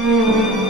Música